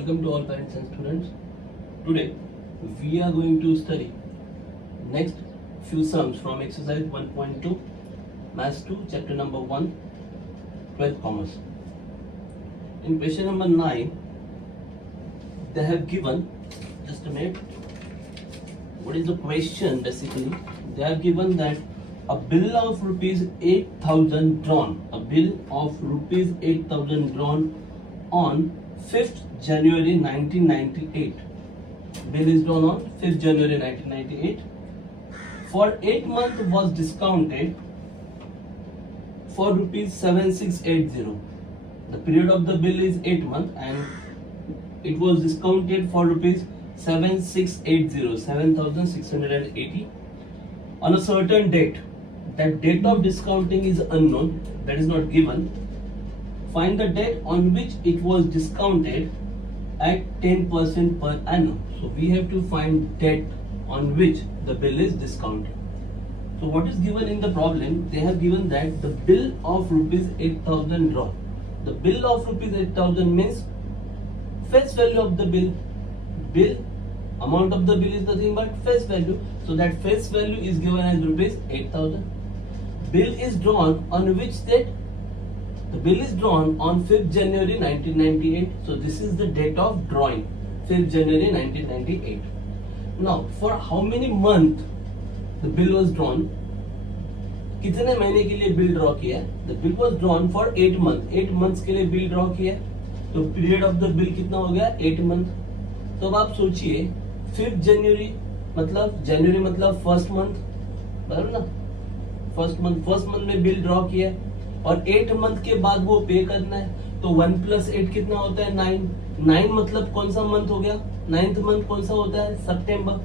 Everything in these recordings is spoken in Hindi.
Welcome to all parents and students. Today we are going to study next few sums from exercise 1.2 Maths 2 chapter number 1 12th commerce. In question number 9 they have given, just a minute, what is the question basically? They have given that a bill of rupees 8,000 drawn, a bill of rupees 8,000 drawn on 5th January 1998. Bill is drawn on 5th January 1998. For 8 months was discounted for rupees 7680. The period of the bill is 8 months and it was discounted for rupees 7680 on a certain date. That date of discounting is unknown, that is not given. Find the date on which it was discounted at 10% per annum. So we have to find date on which the bill is discounted. So what is given in the problem? They have given that the bill of rupees 8,000 drawn. The bill of rupees 8,000 means face value of the bill. Bill, amount of the bill is nothing but face value. So that face value is given as rupees 8,000. Bill is drawn on which date? The bill is drawn on 5th January 1998. So this is the date of drawing, 5th January 1998. Now for how many months the bill was drawn? कितने महीने के लिए बिल ड्रॉ किया? The bill was drawn for 8 months. 8 months के लिए बिल ड्रॉ किया. तो पीरियड ऑफ द बिल कितना हो गया? 8 मंथ. तो अब आप सोचिए 5th जनवरी मतलब जनवरी मतलब फर्स्ट मंथ, बराबर ना? फर्स्ट मंथ में बिल ड्रॉ किया और 8 मंथ के बाद वो पे करना है. तो 1 + 8 कितना होता है? 9 मतलब कौन सा मंथ हो गया? 9th मंथ कौन सा होता है? सितंबर.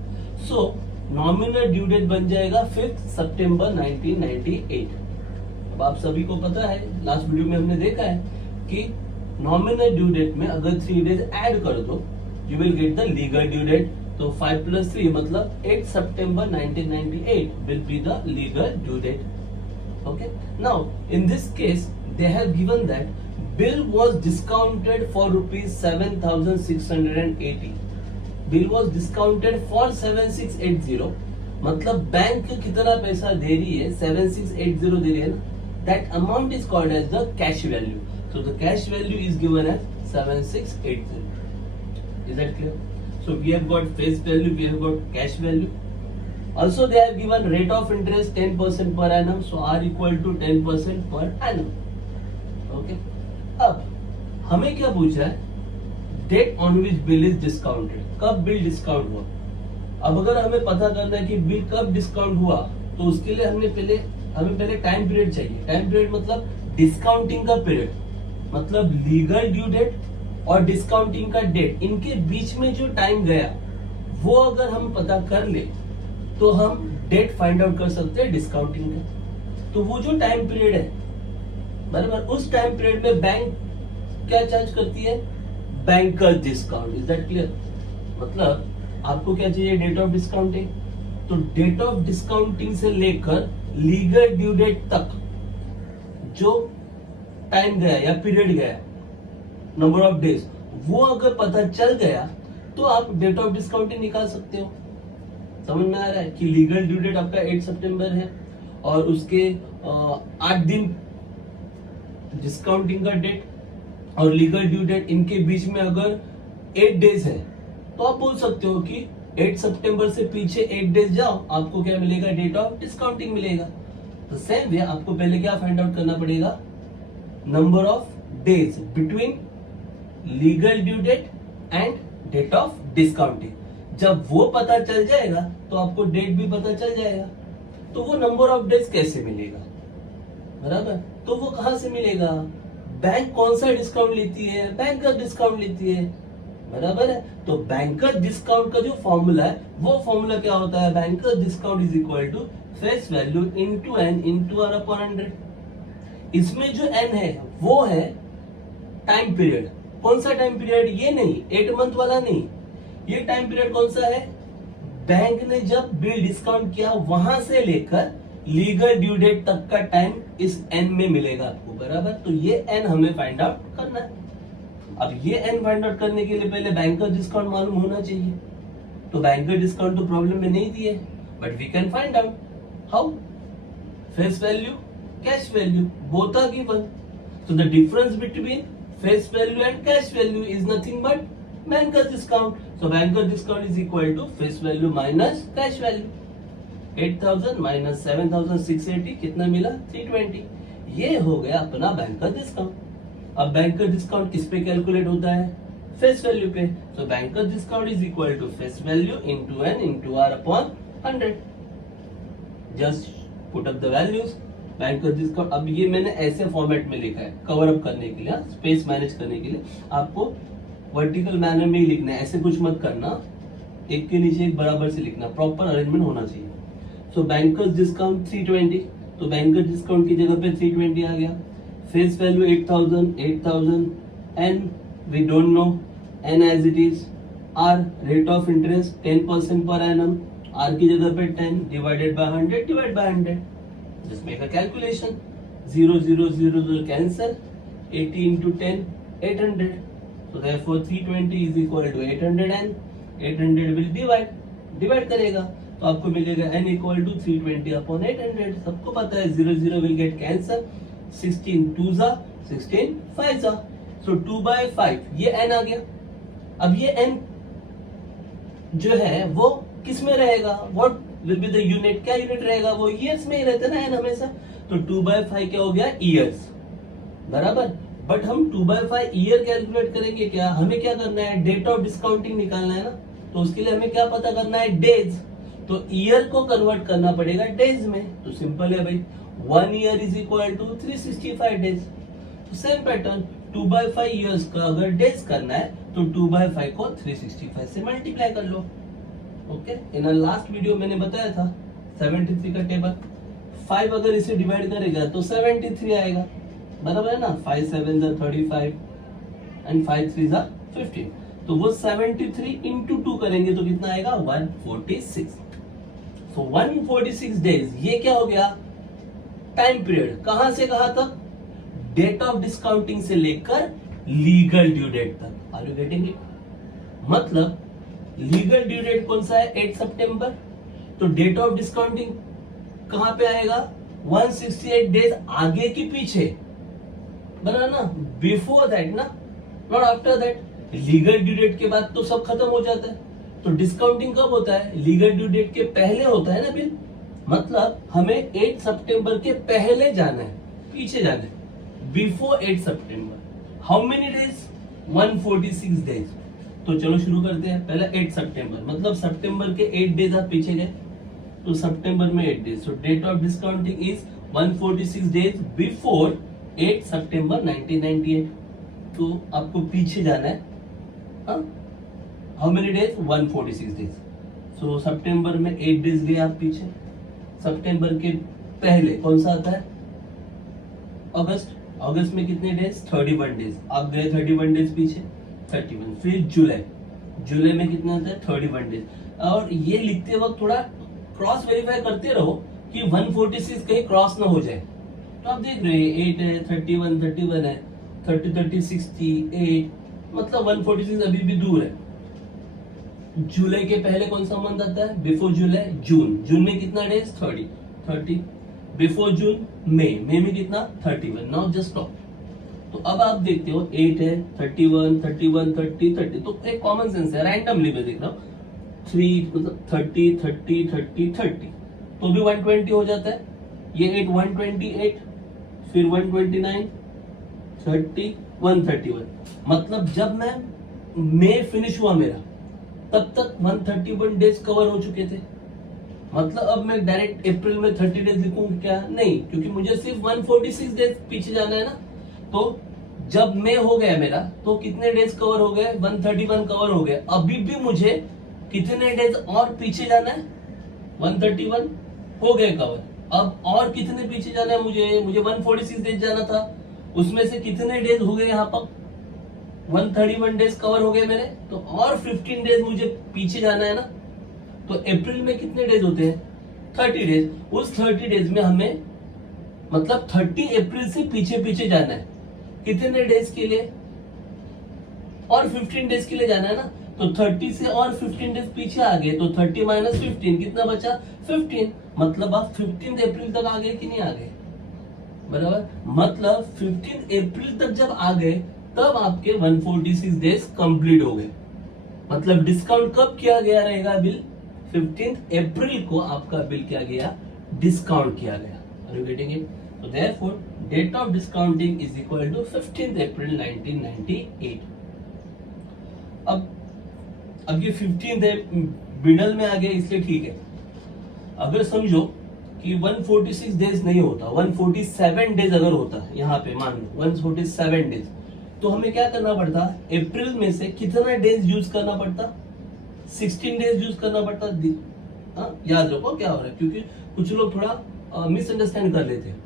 सो नॉमिनल ड्यू डेट बन जाएगा 5th सितंबर 1998. अब आप सभी को पता है, लास्ट वीडियो में हमने देखा है कि नॉमिनल ड्यू डेट में अगर 3 डेज ऐड कर दो you will get the legal due date. तो 5 + 3 मतलब 8 September 1998 will be the legal due date. Okay. Now in this case they have given that bill was discounted for rupees 7,680. Bill was discounted for 7680. मतलब बैंक कितना पैसा दे रही है? 7680 दे रही है ना. That amount is called as the cash value. So the cash value is given as 7680. Is that clear? So we have got face value, we have got cash value. Also they have given rate of interest 10% per annum. So R equal to 10% per annum. Okay. अब हमें क्या पूछा है? Date on which bill is discounted. कब बिल डिस्काउंट हुआ? अब अगर हमें पता करना है कि बिल कब डिस्काउंट हुआ तो उसके लिए हमें पहले टाइम पीरियड चाहिए. टाइम पीरियड मतलब डिस्काउंटिंग का पीरियड, मतलब लीगल ड्यू डेट और डिस्काउंटिंग का डेट, इनके बीच में जो टाइम गया वो अगर हम पता कर ले तो हम डेट फाइंड आउट कर सकते हैं डिस्काउंटिंग का. तो वो जो टाइम पीरियड है, बराबर, उस टाइम पीरियड में बैंक क्या चार्ज करती है? Bankers discount. Is that clear? मतलब आपको क्या चाहिए? Date of discounting. तो डेट ऑफ डिस्काउंटिंग से लेकर लीगल ड्यू डेट तक जो टाइम गया या पीरियड गया, नंबर ऑफ डेज, वो अगर पता चल गया तो आप डेट ऑफ डिस्काउंटिंग निकाल सकते हो. समझ में आ रहा है कि लीगल ड्यू डेट आपका 8 सितंबर है और उसके 8 दिन डिस्काउंटिंग का डेट और लीगल ड्यू डेट, इनके बीच में अगर 8 डेज है तो आप बोल सकते हो कि 8 सितंबर से पीछे 8 डेज जाओ, आपको क्या मिलेगा? डेट ऑफ डिस्काउंटिंग मिलेगा. तो सेम वे आपको पहले क्या फाइंड आउट करना पड़ेगा? Number of days between legal due date and date of discounting. जब वो पता चल जाएगा तो आपको डेट भी पता चल जाएगा. तो वो नंबर ऑफ डेज कैसे मिलेगा? बराबर. तो वो कहां से मिलेगा? बैंक कौन सा डिस्काउंट लेती है? बैंकर डिस्काउंट लेती है, बराबर है. तो बैंकर डिस्काउंट का जो फॉर्मूला है वो फॉर्मूला क्या होता है? Banker discount is equal to face value into N into R upon 100. इसमें जो एन है वो है टाइम पीरियड. कौन सा टाइम पीरियड? ये नहीं, 8 मंथ वाला नहीं. ये टाइम पीरियड कौन सा है? बैंक ने जब बिल डिस्काउंट किया वहां से लेकर लीगल ड्यू डेट तक का टाइम इस एन में मिलेगा आपको, बराबर। तो ये एन हमें फाइंड आउट करना है, अब ये n फाइंड आउट करने के लिए पहले बैंकर डिस्काउंट मालूम होना चाहिए, तो बैंकर डिस्काउंट तो प्रॉब्लम में नहीं दिए, but we can find out how. Face value, cash value, both are given. So the difference between face value and cash value is nothing but banker's discount. So banker's discount is equal to face value minus cash value. 8,000 minus 7,680 कितना मिला? 320. ये हो गया अपना बैंकर डिस्काउंट. अब बैंकर डिस्काउंट किस पे कैलकुलेट होता है? फेस वैल्यू पे. So banker discount is equal to face value into n into r upon 100. Just put up the values. Banker discount, अब ये मैंने ऐसे फॉर्मेट में लिखा है कवर अप करने के लिए, स्पेस मैनेज करने के लिए. आपको वर्टिकल मैनर में ही लिखना है, ऐसे कुछ मत करना, एक के नीचे एक बराबर से लिखना, प्रॉपर अरेंजमेंट होना चाहिए. सो बैंकर्स डिस्काउंट 320, तो बैंकर डिस्काउंट की जगह पे 320 आ गया. Face value 8,000, N we don't know, N as it is. R rate of interest 10% per annum, R की जगह पे 10 divided by 100 divide by 100. Just make a calculation. 0, 0, 0, 0 cancel. 80 into 10, 800. So therefore 320 is equal to 800 and 800 will divide करेगा, तो आपको मिलेगा n equal to 320 upon 800. सबको पता है 0, 0 will get cancel. 16 2s, 16 5s. So 2 by 5 ये n आ गया. अब ये n जो है वो किस में रहेगा? What will be the unit? क्या यूनिट रहेगा? वो ईयर्स में ही रहता है ना n हमेशा. तो 2/5 क्या हो गया? ईयर्स, बराबर. बट हम 2/5 ईयर कैलकुलेट करेंगे क्या? हमें क्या करना है? डेट ऑफ डिस्काउंटिंग निकालना है ना, तो उसके लिए हमें क्या पता करना है? डेज. तो ईयर को कन्वर्ट करना पड़ेगा डेज में. तो सिंपल है भाई, 1 year is equal to 365 days. तो सेम पैटर्न, 2/5 ईयर्स का अगर डेज करना है तो 2/5 को 365 से मल्टीप्लाई कर लो. ओके, इन लास्ट वीडियो मैंने बताया था 73 का टेबल. 5 अगर इसे डिवाइड करेगा तो 73 आएगा, बराबर है ना. 5 7 35 एंड 5 3 15. तो वो 73 इंटू 2 करेंगे तो कितना आएगा? 146. तो 146 डेज. ये क्या हो गया? Time period. कहां से कहां तक? डेट ऑफ डिस्काउंटिंग से लेकर लीगल ड्यू डेट तक. Are you getting it? मतलब लीगल ड्यू डेट कौन सा है? 8 सितंबर. तो डेट ऑफ डिस्काउंटिंग कहां पे आएगा? 168 डेज आगे की पीछे, बना ना. बिफोर दैट ना, not after that. Legal due date के बाद तो सब खत्म हो जाता है. तो डिस्काउंटिंग कब होता है? लीगल ड्यू डेट के पहले होता है ना बिल. मतलब हमें 8 सितंबर के पहले जाना है, पीछे जाना है. Before 8 September. How many days? 146 days. तो चलो शुरू करते हैं. पहले 8 सितंबर, मतलब सितंबर के 8 डेज आप पीछे गए, तो सितंबर में 8 days. So date of discounting is 146 days before 8 September 1998. तो आपको पीछे जाना है. How many days? 146 days. So सितंबर में 8 डेज गए आप पीछे. सितंबर के पहले कौन सा आता है? अगस्त. अगस्त में कितने डेज? 31 डेज. आप गए 31 डेज पीछे, 31. फिर जुलाई. जुलाई में कितना आता है? 31 डेज. और ये लिखते वक्त थोड़ा क्रॉस वेरीफाई करते रहो कि 146 कहीं क्रॉस ना हो जाए. तो आप देख रहे हैं 8 है, 31 है, 30 68, मतलब 146 अभी भी दूर है. जुलाई के पहले कौन सा मंथ आता है? बिफोर जुलाई, जून. जून में कितना डेज? 30. बिफोर जून, मई में कितना? 31. Now just stop. तो अब आप देखते हो 8 है, 31, 30. तो एक कॉमन सेंस है, रैंडमली मैं देख रहा हूँ. 3 मतलब 30. तो भी 120 हो जाता है. ये 8 128, फिर 129, 30, 131. मतलब जब मैं मई फिनिश हुआ मेरा, तब तक 131 डेज कवर हो चुके थे. मतलब अब मैं डायरेक्ट अप्रैल में 30 डेज लिखूंगा क्या? नहीं, क्योंकि मुझे सिर्फ 146 डेज पीछे जाना है ना. तो जब मई हो गया मेरा, तो कितने डेज कवर हो गए? 131 कवर हो गए. अभी भी मुझे कितने डेज और पीछे जाना है? 131 हो गए कवर. अब और कितने पीछे जाना है मुझे 146 डेज जाना था. उसमें से कितने डेज हो गए? यहाँ पर 131 डेज कवर हो गए मेरे. तो और 15 डेज मुझे पीछे जाना है ना. तो अप्रैल में कितने डेज होते हैं? 30 डेज. उस 30 डेज में हमें मतलब 30 अप्रैल से पीछे जाना है. कितने डेज के लिए? और 15 डेज के लिए जाना है ना, तो 30 से और 15 डेज पीछे आ गए, तो 30 माइनस 15 कितना बचा 15, मतलब आप 15 अप्रैल तक आ गए कि नहीं आ गए, बराबर। मतलब 15 अप्रैल तक जब आ गए तब आपके 146 डेज कंप्लीट हो गए। मतलब डिस्काउंट कब किया गया रहेगा बिल, 15 अप्रैल को आपका बिल किया गया, डिस्काउंट किया गया। Are you getting it? So therefore, date of discounting is equal to 15th April 1998. अब ये 15th है, मिडल में आ गया इसलिए ठीक है। अगर समझो कि 146 डेज नहीं होता, 147 डेज अगर होता, यहाँ पे मान लो 147 डेज, तो हमें क्या करना पड़ता, अप्रैल में से कितना डेज यूज करना पड़ता, 16 डेज यूज करना पड़ता। याद रखो क्या हो रहा है, क्योंकि कुछ लोग थोड़ा मिसअंडरस्टैंड कर लेते हैं।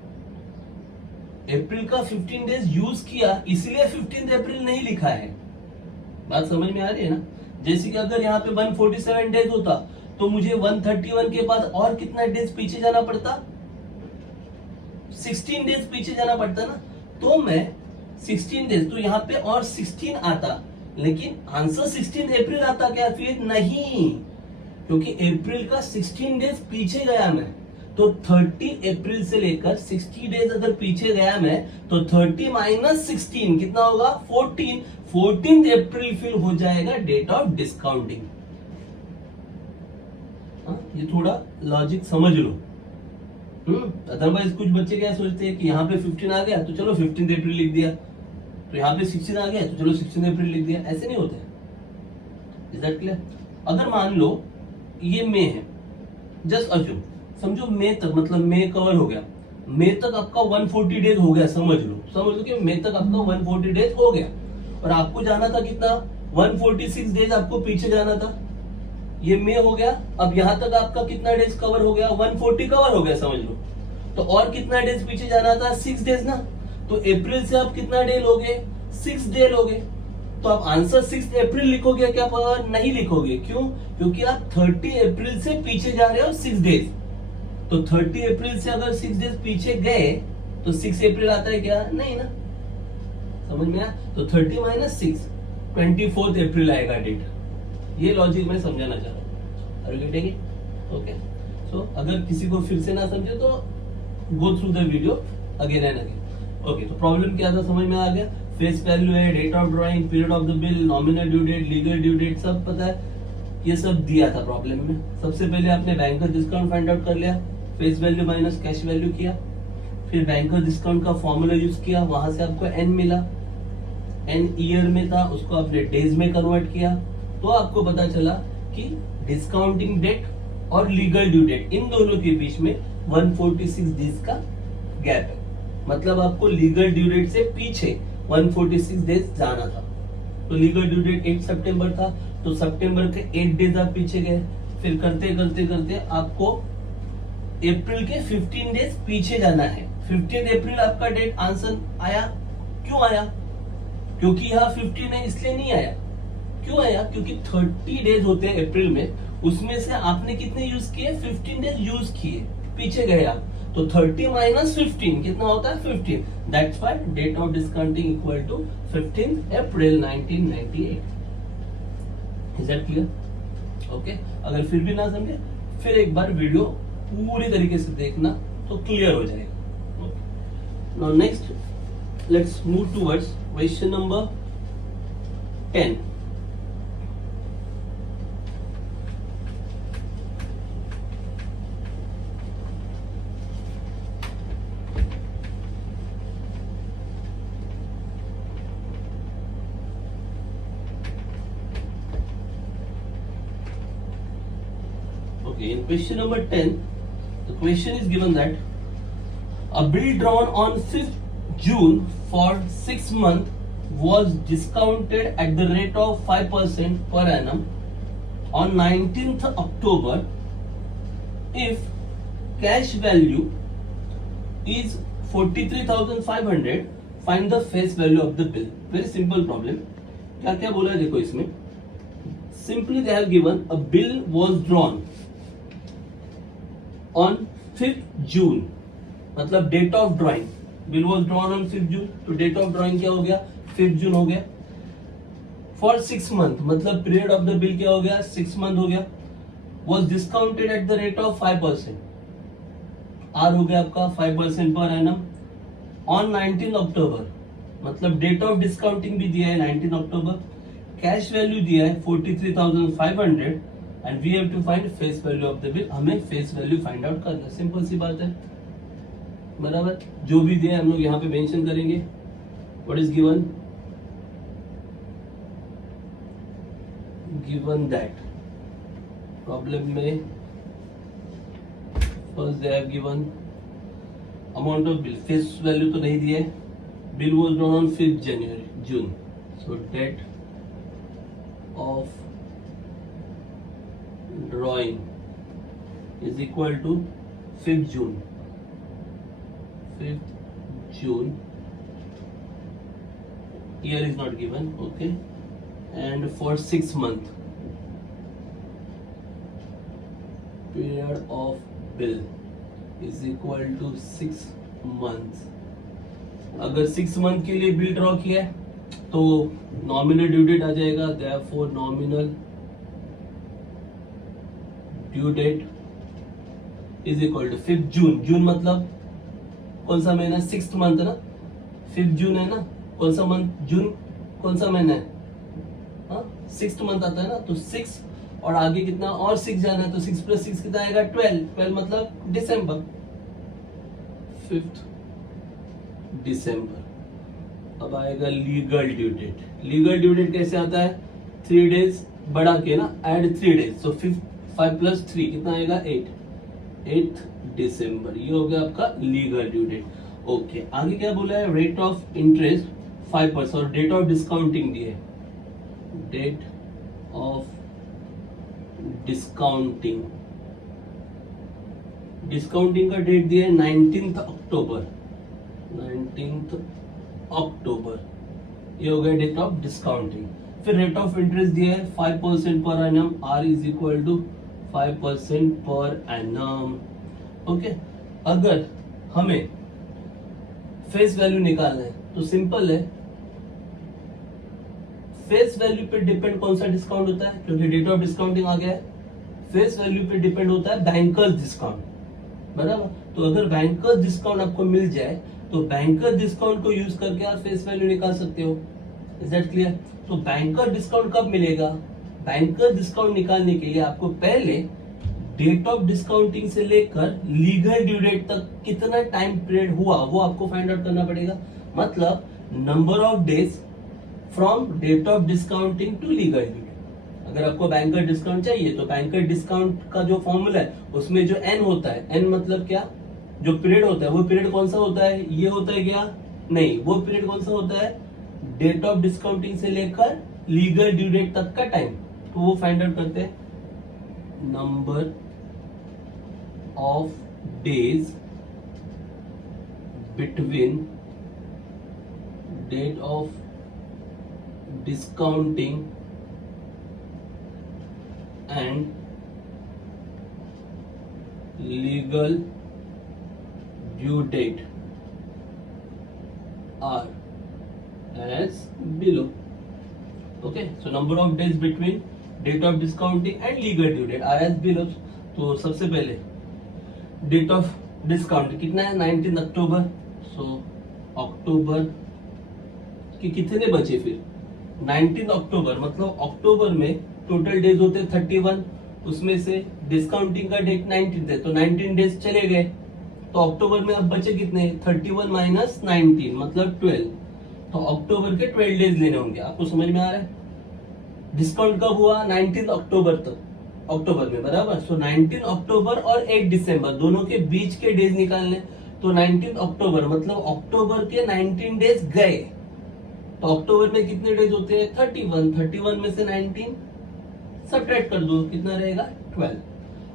अप्रैल का 15 डेज यूज किया इसलिए 15 अप्रैल नहीं लिखा है। बात समझ में आ रही है ना? जैसे कि अगर यहाँ पे 147 डेज होता तो मुझे 131 के बाद और कितना डेज पीछे जाना पड़ता, 16 डेज पीछे जाना पड़ता ना। तो मैं 16 डेज, तो यहाँ पे और 16 आता, लेकिन आंसर 16 अप्रैल आता क्या, फिर नहीं, क्योंकि अप्रैल का 16 डेज पीछे गया मैं, तो 30 अप्रैल से लेकर 60 डेज अगर पीछे गया मैं, तो 30 माइनस 16 कितना होगा 14, 14 अप्रैल फिर हो जाएगा डेट ऑफ डिस्काउंटिंग। ये थोड़ा लॉजिक समझ लो। अदरवाइज कुछ बच्चे क्या सोचते हैं कि यहाँ पे 15 आ गया तो चलो 15 अप्रैल लिख दिया, तो यहाँ पे 16 आ गया तो चलो 16 अप्रैल लिख दिया, ऐसे नहीं होते। Is that clear? अगर मान लो ये मई है, जस्ट अज्यूम, समझो मई तक, मतलब मई कवर हो गया, मई तक आपका 140 डेज हो गया, समझ लो कि मई तक आपका 140 डेज हो गया, और आपको जाना था कितना 146 डेज आपको पीछे जाना था। ये मई हो गया, अब यहां तक आपका कितना डेज कवर हो गया, 140 कवर हो गया समझ लो। तो और कितना डेज पीछे जाना था, 6 डेज ना। तो अप्रैल से आप कितना डे लोगे, 6 डे लोगे। तो आप आंसर 6 अप्रैल लिखोगे क्या, पर नहीं लिखोगे, क्यों? क्योंकि आप 30 अप्रैल से पीछे जा रहे हो 6 डेज। तो 30 अप्रैल से अगर 6 डेज पीछे गए तो 6 अप्रैल आता है क्या, नहीं ना। समझ में आया? तो 30 माइनस 6 24 अप्रैल आएगा डेट। ये लॉजिक मैं समझाना चाह रहा हूँ। Are you getting it? Okay. So अगर किसी को फिर से ना समझे तो go through the video again and again. Okay, तो प्रॉब्लम क्या था समझ में आ गया। फेस वैल्यू है, date of drawing, period of the bill, nominal due date, legal due date, सब पता है, ये सब दिया था प्रॉब्लम में। सबसे पहले आपने बैंकर डिस्काउंट फाइंड आउट कर लिया, face value minus cash value किया, फिर बैंकर डिस्काउंट का फॉर्मूला यूज किया, वहां से आपको एन मिला, एन ईयर में था, उसको आपने डेज में कन्वर्ट किया, तो आपको पता चला कि डिस्काउंटिंग डेट और लीगल ड्यू डेट इन दोनों के बीच में 146 डेज का गैप है। मतलब आपको लीगल ड्यू डेट से पीछे 146 डेज जाना था। तो लीगल ड्यू डेट 8 सितंबर था, तो सितंबर के 8 डेज आप पीछे गए। फिर करते करते करते आपको अप्रैल के 15 डेज पीछे जाना है। 15 अप्रैल आपका डेट आंसर आया। क्यों आया? क्योंकि यहाँ 15 है इसलिए नहीं आया। क्यों आया? क्योंकि 30 डेज होते हैं अप्रैल में, उसमें से आपने कितने यूज किए, 15 डेज यूज किए, पीछे गए आप। तो 30 माइनस 15 कितना होता है 15। That's why date of discounting equal to 15 April 1998। Is that clear? Okay. अगर फिर भी ना समझे फिर एक बार वीडियो पूरी तरीके से देखना तो क्लियर हो जाएगा। Now next let's move towards question number 10। In question number 10, the question is given that a bill drawn on 5th June for 6 months was discounted at the rate of 5% per annum on 19th October if cash value is 43,500, find the face value of the bill. Very simple problem. क्या क्या बोला है देखो इसमें। Simply they have given a bill was drawn on 5th June, मतलब date of drawing, bill was drawn on 5th June, तो डेट ऑफ ड्रॉइंग क्या हो गया 5th June हो गया। फॉर 6 मंथ, मतलब पीरियड ऑफ द बिल क्या हो गया, 6 मंथ हो गया, was discounted at the rate of 5%, R हो गया आपका 5% पर एनम ऑन 19 अक्टूबर, मतलब डेट ऑफ डिस्काउंटिंग भी दिया है 19 अक्टूबर, कैश वैल्यू दिया है 43,500 and we have to find face value of the bill, हमें फेस वैल्यू फाइंड आउट करना है, सिंपल सी बात है, बराबर। जो भी दिया है हम लोग यहाँ पे मेंशन करेंगे। What is given, given that, problem में first they have given amount of bill, face value तो नहीं दिया है, bill was drawn on 5th January June, so date of drawing is equal to 5th June, 5th June, year is not given, okay, and for 6 month period of bill is equal to 6 months। अगर 6 मंथ के लिए बिल ड्रॉ किया है तो नॉमिनल ड्यू डेट आ जाएगा, therefore nominal due date is equal to 5th June, जून मतलब कौन सा महीना, 6th मंथ है ना, 5th June है ना, कौन सा मंथ, जून कौन सा महीना है, हाँ 6th मंथ आता है ना, तो 6 और आगे कितना और 6 जाना है, तो 6 + 6 कितना आएगा 12, 12 मतलब दिसंबर, 5th दिसंबर। अब आएगा legal due date, legal due date कैसे आता है, 3 डेज बढ़ा के ना, ऐड 3 डेज, सो 5 + 3 कितना आएगा 8th दिसंबर, ये हो गया आपका लीगल ड्यू डेट। ओके, आगे क्या बोला है, रेट ऑफ इंटरेस्ट 5% और डेट ऑफ डिस्काउंटिंग दी है, डेट ऑफ डिस्काउंटिंग, डिस्काउंटिंग का डेट दिया है 19th अक्टूबर, 19th अक्टूबर, ये हो गया डेट ऑफ डिस्काउंटिंग। फिर रेट ऑफ इंटरेस्ट दिया है 5% per annum, R is equal to 5% per annum, okay. अगर हमें फेस वैल्यू निकालना है तो सिंपल है, फेस वैल्यू पे डिपेंड कौन सा डिस्काउंट होता है, क्योंकि डेट ऑफ डिस्काउंटिंग आ गया है, फेस वैल्यू पे डिपेंड होता है बैंकर्स डिस्काउंट, बराबर। तो अगर बैंकर्स डिस्काउंट आपको मिल जाए तो बैंकर डिस्काउंट को यूज करके आप फेस वैल्यू निकाल सकते हो, इज दैट क्लियर। तो बैंकर डिस्काउंट कब मिलेगा, बैंकर डिस्काउंट निकालने के लिए आपको पहले डेट ऑफ डिस्काउंटिंग से लेकर लीगल ड्यू डेट तक कितना टाइम पीरियड हुआ वो आपको फाइंड आउट करना पड़ेगा, मतलब number of days from date of discounting to legal due date. अगर आपको बैंकर डिस्काउंट चाहिए तो बैंकर डिस्काउंट का जो फॉर्मूला है उसमें जो एन होता है, एन मतलब क्या, जो पीरियड होता है वो पीरियड कौन सा होता है, ये होता है क्या, नहीं, वो पीरियड कौन सा होता है, डेट ऑफ डिस्काउंटिंग से लेकर लीगल ड्यू डेट तक का टाइम, तो वो फाइंड आउट करते हैं, number of days between date of discounting and legal due date are as below, okay, so number of days between date of discounting and legal due date are as below। तो सबसे पहले डेट ऑफ डिस्काउंट कितना है 19 अक्टूबर, सो अक्टूबर के कितने बचे, फिर 19 अक्टूबर मतलब अक्टूबर में टोटल डेज होते 31, उसमें से डिस्काउंटिंग का डेट 19 है तो 19 डेज चले गए, तो अक्टूबर में अब बचे कितने 31 - 19 मतलब 12, तो अक्टूबर के 12 डेज लेने होंगे, आपको समझ में आ रहा है। डिस्काउंट कब हुआ 19 अक्टूबर तक, अक्टूबर में, बराबर। सो 19 अक्टूबर और 8 दिसंबर दोनों के बीच के डेज निकालने, तो 19 अक्टूबर मतलब अक्टूबर के 19 डेज गए, तो अक्टूबर में कितने डेज होते हैं 31, 31 में से 19 सब्ट्रैक्ट कर दो, कितना रहेगा 12।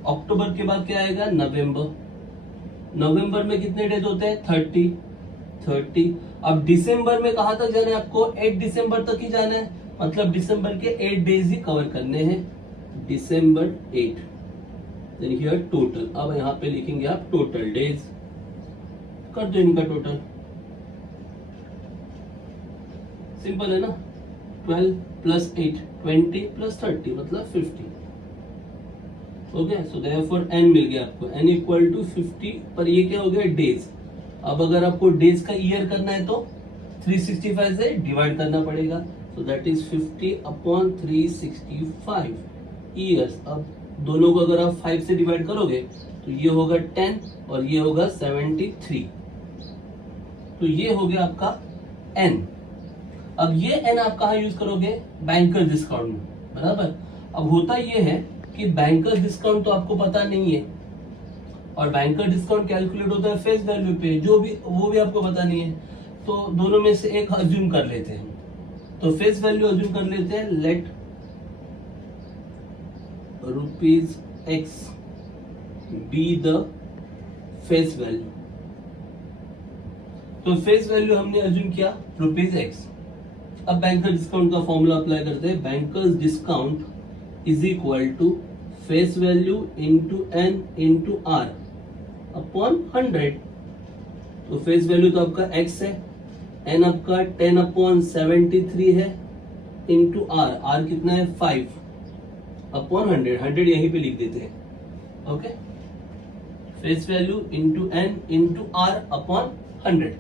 अक्टूबर के बाद क्या आएगा नवंबर, नवंबर में कितने डेज होते हैं 30। अब दिसंबर में कहां तक जाना है आपको, 8 दिसंबर तक ही जाना है, मतलब दिसंबर के 8 डेज ही कवर करने हैं, दिसंबर 8, देन हियर टोटल। अब यहाँ पे लिखेंगे आप टोटल डेज, कर दो इनका टोटल, सिंपल है ना, 12 प्लस 8 20 प्लस 30 मतलब 50। ओके, सो देयरफॉर n मिल गया आपको, n इक्वल टू 50, पर ये क्या हो गया डेज। अब अगर आपको डेज का ईयर करना है तो 365 से डिवाइड करना पड़ेगा, so that is 50 upon 365 years. अब दोनों को अगर आप 5 से डिवाइड करोगे तो ये होगा 10 और ये होगा 73, तो ये हो गया आपका n। अब ये n आप कहाँ यूज करोगे, बैंकर्स डिस्काउंट में, बराबर। अब होता ये है कि बैंकर्स डिस्काउंट तो आपको पता नहीं है, और बैंकर डिस्काउंट कैलकुलेट होता है फेस वैल्यू पे, जो भी वो भी आपको पता नहीं है, तो दोनों में से एक अज्यूम कर लेते हैं। तो फेस वैल्यू अज्यूम कर लेते हैं, let rupees X be the face value. तो फेस वैल्यू हमने अज्यूम किया रुपीज एक्स। अब बैंकर डिस्काउंट का फॉर्मूला अप्लाई करते हैं, bankers discount is equal to face value into N into R upon 100। तो फेस वैल्यू तो आपका x है, n आपका 10 अपॉन 73 है, इंटू आर, आर कितना है 5 अपॉन 100, 100 यहीं पे लिख देते हैं। Okay, face value into N into R upon 100,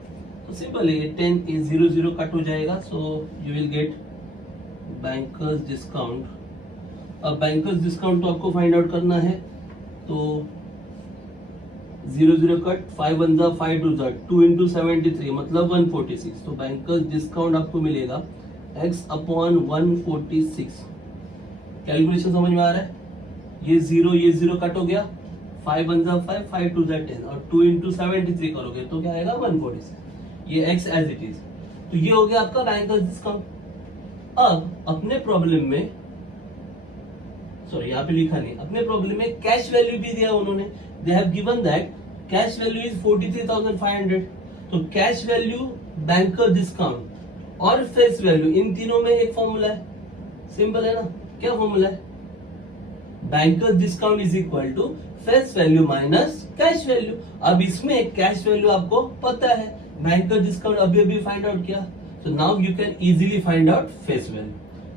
तो सिंपल है, 10 is 0 0 कट हो जाएगा, so you will gate bankers discount. अब बैंकर्स डिस्काउंट तो आपको फाइंड आउट करना है, तो 0 0 कट, 5 1 जा 5 2 जा 2 इंटू 73 मतलब 146। तो बैंकर्स डिस्काउंट आपको मिलेगा x अपॉन 146। कैलकुलेशन समझ में आ रहा है, ये 0 कट हो गया, 5 1 जा 5 5 2 जा 10 और 2 इंटू 73 करोगे तो क्या आएगा 146, ये x एज इट इज। तो ये हो गया आपका बैंकर्स डिस्काउंट। अब अपने प्रॉब्लम में, सॉरी यहाँ पे लिखा नहीं, अपने प्रॉब्लम में कैश वैल्यू भी दिया उन्होंने, दे have given that cash value is 43,500। तो कैश वैल्यू, बैंकर डिस्काउंट और फेस वैल्यू, इन तीनों में एक फॉर्मूला है, सिंपल है ना। क्या फॉर्मूला है, banker discount is equal to face value minus cash value. अब इसमें कैश वैल्यू आपको पता है, बैंकर डिस्काउंट अभी अभी फाइंड आउट किया, तो now you can easily find out face value.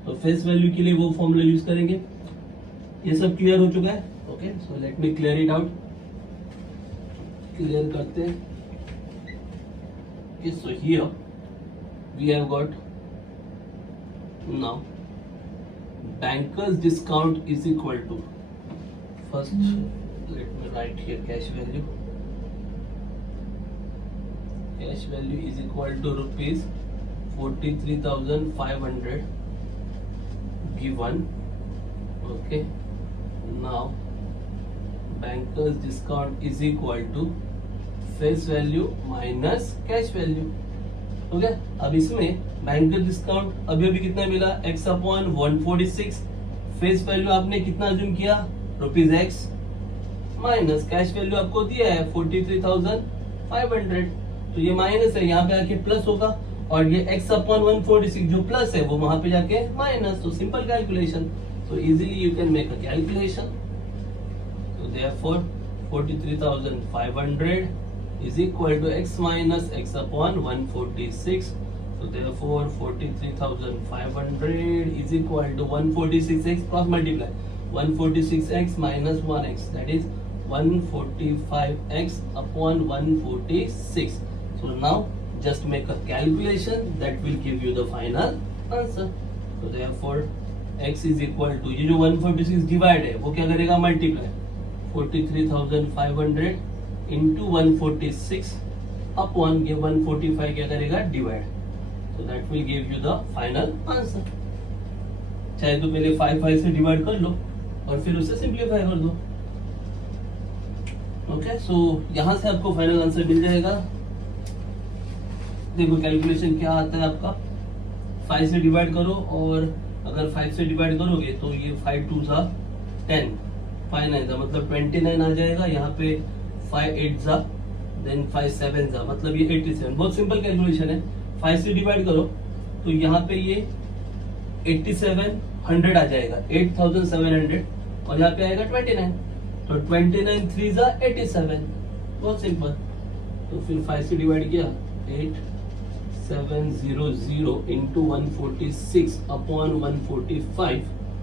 तो फेस वैल्यू के लिए वो फॉर्मूला यूज करेंगे। ये सब क्लियर हो चुका है, okay, so let me clear it out. Clear करते हैं। So here we have got now bankers discount is equal to, first let me write here cash value. Cash value is equal to rupees 43,500 given, okay. Now bankers discount is equal to face value minus cash value, हो गया। अब इसमें बैंकर डिस्काउंट अभी अभी कितना मिला, x अपॉन 146, फेस वैल्यू आपने कितना अज्यूम किया rupees x, minus cash value आपको दिया है 43,500, तो ये माइनस है, यहाँ पे आके प्लस होगा, और ये x अपॉन 146 जो प्लस है वो वहां पे जाके माइनस, तो simple calculation. So easily you can make a calculation. So therefore 43,500 is equal to x minus x upon 146. So therefore 43,500 is equal to 146x cross multiply 146x minus 1x, that is 145x upon 146. So now just make a calculation that will give you the final answer. So therefore x is equal to, ये जो 146 डिवाइड है वो क्या करेगा मल्टीप्लाई 43,500 इंटू 146 अपॉन ये 145 क्या करेगा divide, so that will give you the final answer। चाहे तो पहले 5 से डिवाइड कर लो और फिर उसे सिंप्लीफाई कर दो, ओके। सो यहां से आपको फाइनल आंसर मिल जाएगा। देखो कैलकुलेशन क्या आता है आपका, 5 से डिवाइड करो, और अगर 5 से डिवाइड करोगे तो ये 5 2 जा 10, 5 9 जा मतलब 29 आ जाएगा, यहाँ पे 5 8 जा देन 5 7 जा मतलब ये 87। बहुत सिंपल कैलकुलेशन है, 5 से डिवाइड करो तो यहाँ पे ये 8700 आ जाएगा, 8700, और यहाँ पे आएगा 29, तो 29 3 जा 87, बहुत सिंपल। तो फिर 5 से डिवाइड किया 8 700 into 146 upon 145,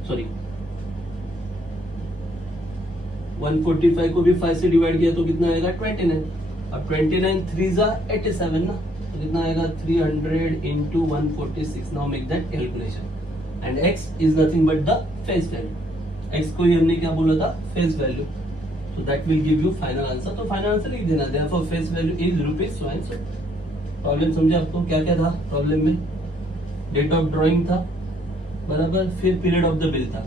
सॉरी 145 को भी 5 से डिवाइड किया तो कितना आएगा 29। अब 29 3 जा 87 ना, तो कितना आएगा 300 into 146। Now make that calculation and x is nothing but the face value. x को ही हमने क्या बोला था, face value, so that will give you final answer। तो फाइनल आंसर लिख देना, therefore face value is rupees so and so। Problem समझे आपको, क्या क्या था प्रॉब्लम में, डेट ऑफ ड्राइंग था बराबर, फिर पीरियड ऑफ द बिल था,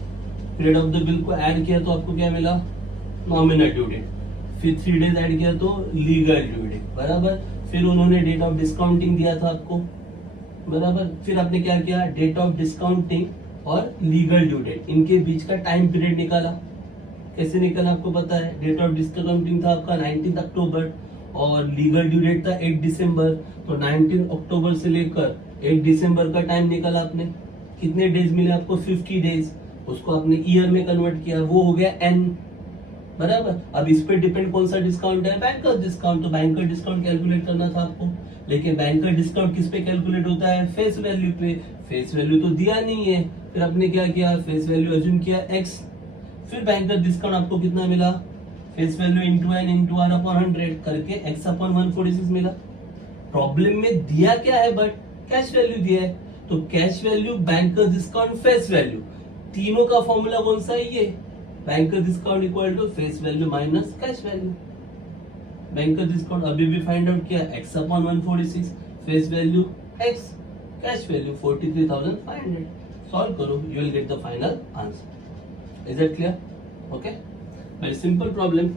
पीरियड ऑफ द बिल को ऐड किया तो आपको क्या मिला, नॉमिनल ड्यू डेट, फिर 3 डेज ऐड किया तो लीगल ड्यू डेट बराबर, फिर उन्होंने डेट ऑफ डिस्काउंटिंग दिया था आपको बराबर, फिर आपने क्या किया, डेट ऑफ डिस्काउंटिंग और लीगल ड्यू डेट इनके बीच का टाइम पीरियड निकाला। कैसे निकला आपको पता है, डेट ऑफ डिस्काउंटिंग था आपका 19 अक्टूबर और लीगल ड्यू डेट था 8 दिसंबर, तो 19 अक्टूबर से लेकर 8 दिसंबर का टाइम निकाला आपने, कितने डेज मिले आपको, 50 डेज, उसको आपने ईयर में कन्वर्ट किया, वो हो गया n बराबर। अब इस पे डिपेंड कौन सा डिस्काउंट है, बैंकर डिस्काउंट, तो बैंकर डिस्काउंट कैलकुलेट करना था आपको, लेकिन बैंकर डिस्काउंट किस पे कैलकुलेट होता है, फेस वैल्यू पे, फेस वैल्यू तो दिया नहीं है, फिर आपने क्या किया, फेस वैल्यू अज्यूम किया x, फिर बैंकर डिस्काउंट आपको कितना मिला, face value into N into R upon 100 करके x अपॉन 146 मिला। प्रॉब्लम में दिया क्या है, बट कैश वैल्यू दिया है, तो cash value, banker discount, face value, तीनों का फॉर्मूला कौन सा है, ये banker discount equal to face value minus cash value. Banker discount अभी भी फाइंड आउट किया, x upon 146, face value x, cash value 43,500। Solve करो, you will get the final answer. Is that clear? Okay, very simple problem.